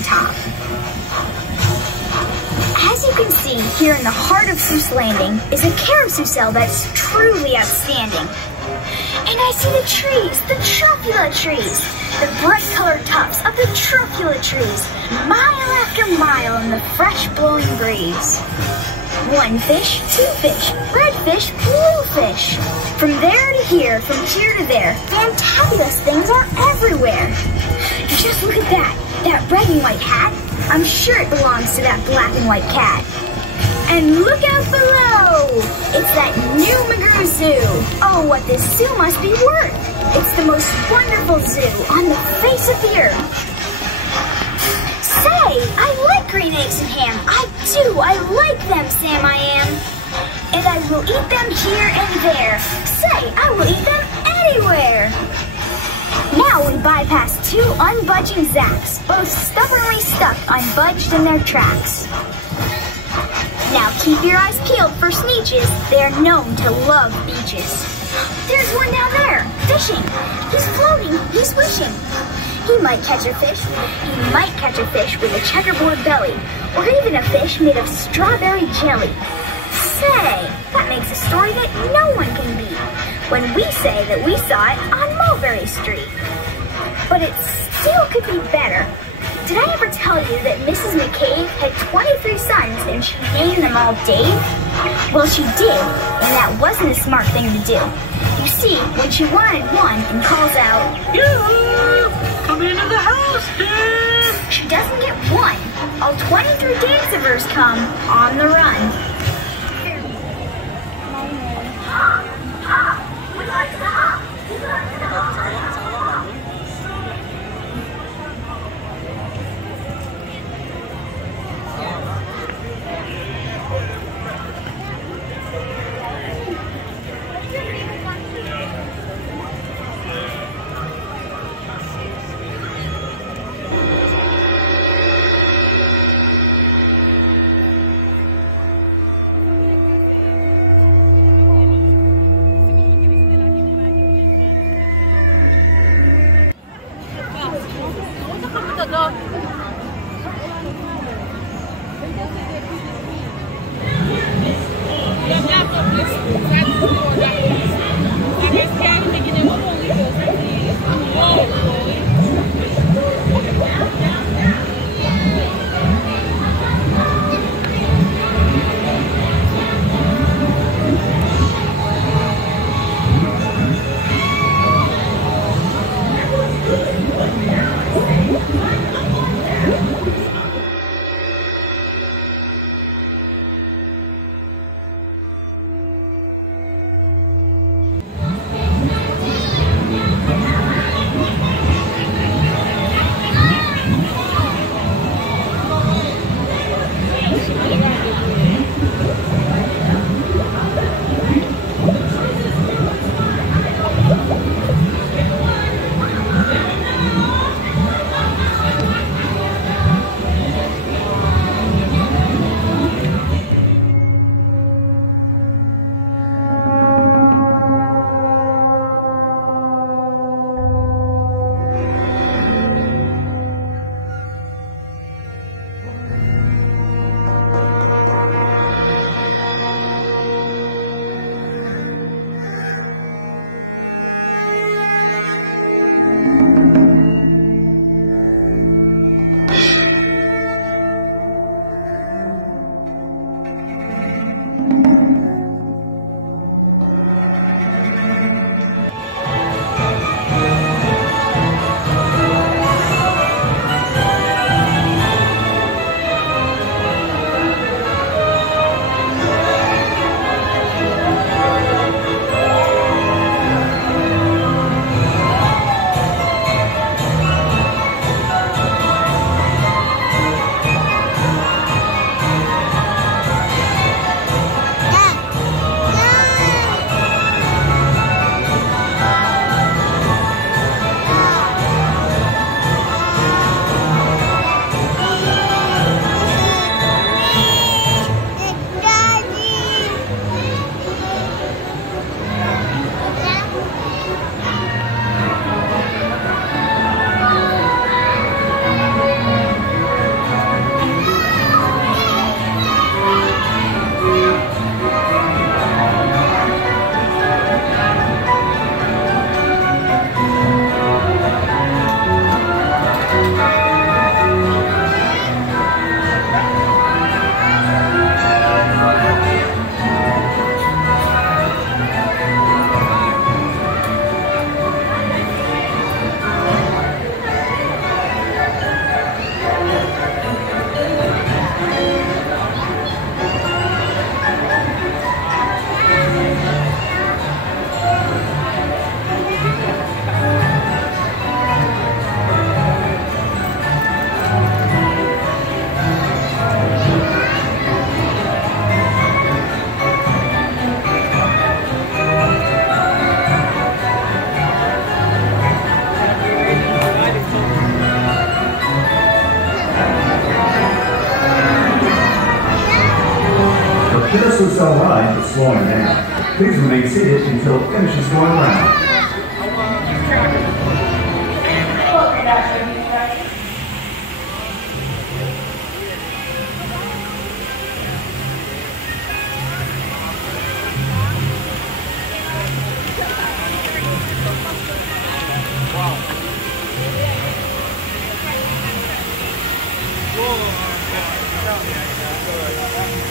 on top. As you can see, here in the heart of Seuss Landing is a carousel that's truly outstanding. And I see the trees, the truffula trees, the bright-colored tops of the truffula trees, mile after mile in the fresh blowing breeze. One fish, two fish, red fish, blue fish. From there to here, from here to there, fantabulous things are everywhere. Just look at that red and white hat. I'm sure it belongs to that black and white cat. And look out below! It's that new McGrew Zoo. Oh, what this zoo must be worth. It's the most wonderful zoo on the face of the earth. Say, I like green eggs and ham. I do. I like them, Sam I am. And I will eat them here and there. Say, I will eat them anywhere. Now we bypass two unbudging Zacks, both stubbornly stuck unbudged in their tracks. Now keep your eyes peeled for Sneetches. They are known to love beaches. There's one down there, fishing. He's floating, he's wishing. He might catch a fish. He might catch a fish with a checkerboard belly, or even a fish made of strawberry jelly. Say, that makes a story that no one can beat when we say that we saw it on Mulberry Street. But it still could be better. Did I ever tell you that Mrs. McCabe had 23 sons and she named them all Dave? Well, she did, and that wasn't a smart thing to do. You see, when she wanted one and calls out, "Yoo-hoo! Come into the house, Dave!" she doesn't get one. All 23 Daves of hers come on the run. This looks all right, but slowing down. Please remain seated until it finishes going round. Whoa.